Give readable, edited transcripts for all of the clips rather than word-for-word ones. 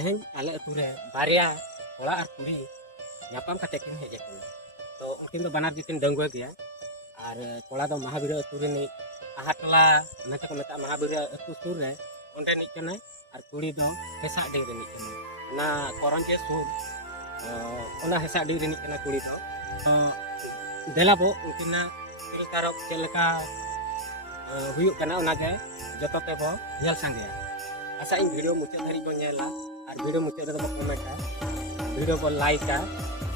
तेहें आले अतु रे बारिया कोड़ा और कुड़ी नापाम कते किन हेज आकना तो उनकिन दो बनार जिकिन डंगुआ गया और कोड़ा दो महावीर अतु रे नि आहटला नते को मेता महावीर अतु सुर रे ओंडे नि कना और कुड़ी दो हेसा डे रे नि कना ना कोरन के सुर ओना हेसा डे रे नि कना कुड़ी दो देला बो उनकिना तिल तारक चेलका हुयु कना ओना के जतो ते बो nail Sange asa ing video mucha dari ko nyela ar video mucha da comment video ko like ka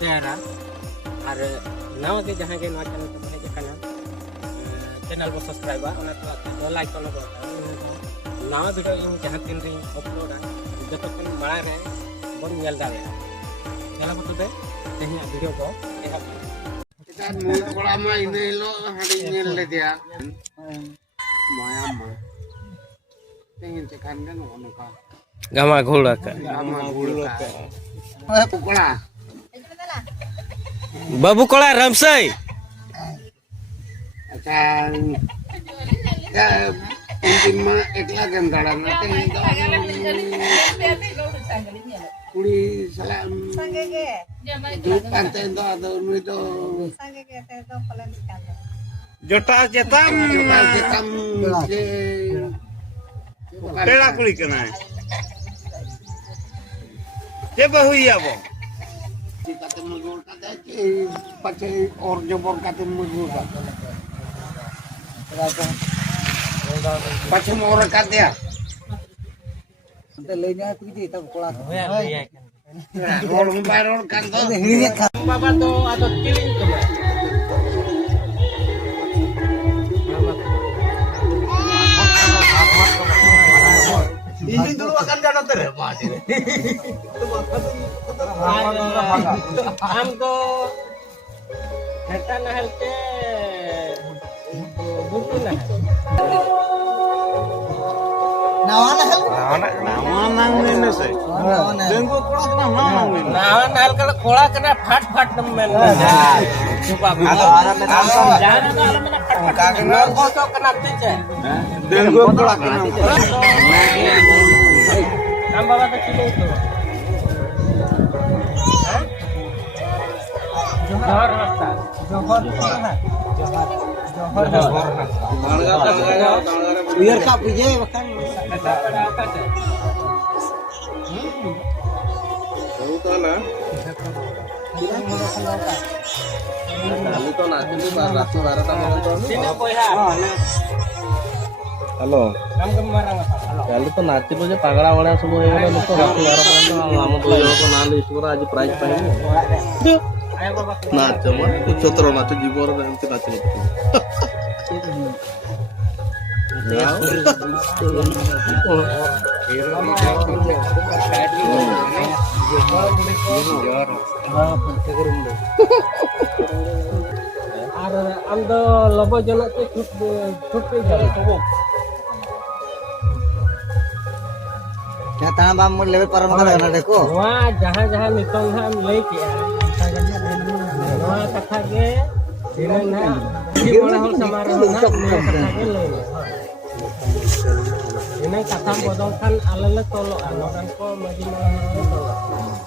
share ar naw ke jahan ke naw channel ko heje kana channel ko subscribe ona to like ko ko naw video ing jahan tin ring upload joto kon bala re bon nyel dale nyela ko tude tehi video ko ehap kita mul kola ma ini lo hari nyel le dia maya ma ingin cekan kan ono ka gama gula ka pukola babu kola ramsai acan ya mungkin mah ekla kan dalam nanti kuli salam pantai itu atau itu jota jetam पेड़ा कुड़ी करना है ये बहु ही अब काते मजदूर काते पचे और जबर काते मजदूर का पचे मोर काते या ले जाए तुझे तब कोला रोड बाय रोड कान तो बाबा तो आतो किलिंग तो engine dulu akan jalan terus हमको हेटा नहल के बुटू नहल नावा नहल में से देंगो कोड़ा कना नावा नहल का कोड़ा कना फट में चुपा जाने वाला में फट कना को तो कना पीछे देंगो कोड़ा कना हम बाबा तो चिलो तो जोहर रास्ता बियर का पूजे बकन तो ना तो नाचू रात 12 हेलो कल तो नाची जे पगड़ा वाला सब हो गए लोग तो रात 12 हम दो जन को नाल ईश्वर आज प्राइज पाइबो नाच मत उच्चतर नाच जीवर एमती नाच और हम तो लबो जनक के छुट पे जा क्या ता बाम लेवे परम का ना देखो वहां जहां नितों हम ले के वहां कथा के दिनन ना बड़ा हो समारोह ना कथा के ले ini kata bodongkan alele tolo anokan ko maji tolo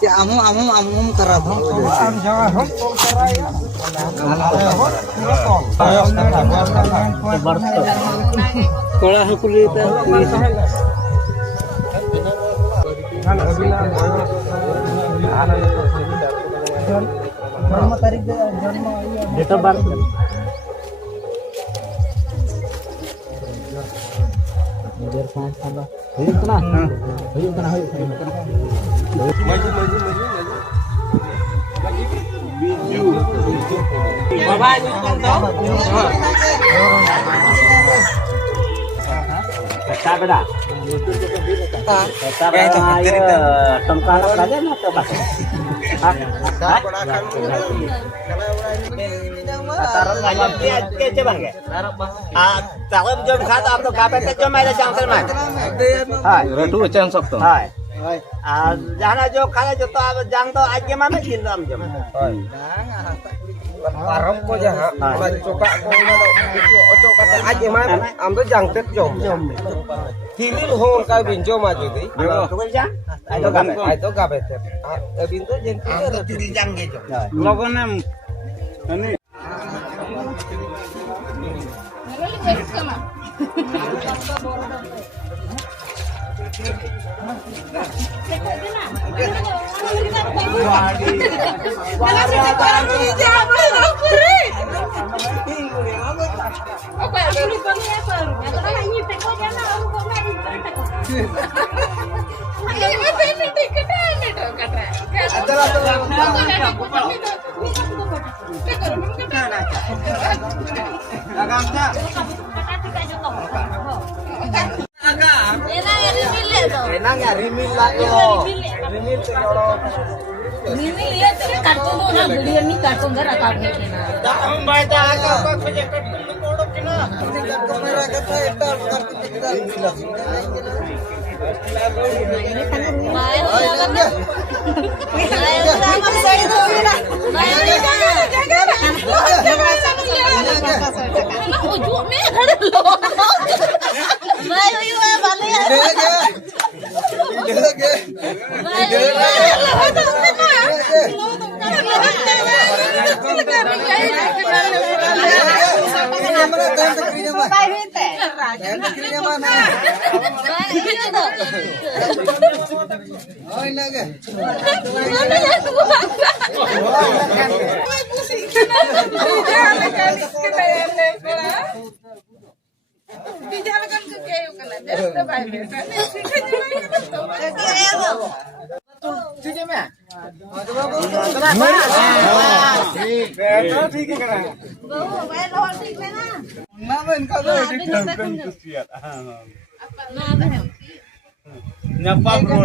ya amum karab am jangan hot tol karaya kola hakuli ta berapa tarik data bar biar sama hayuk kena maju biju bapak ini kan tahu kata beda kata beda tongkang aja na to bak taruh banyak ke coba ke tahu jom kata apa kapan ke jom ada jang terman hai redu jang sok to hai jangan jo kala jo to jang to aja mama jin ram jom hai parok ko jaha coka ko ocok kata aja mah amdo jangtet jom hilil ho ka binjo ma jodi aito gabe te bintu jeng tiri jangge jom logonem ani enaknya rimil lah yo rimil te jolo rimil ya te karton na video ni karton gar aka bhekina da hum bhai da ka khoje karton to kodo kina kamera kata eta nyapa bro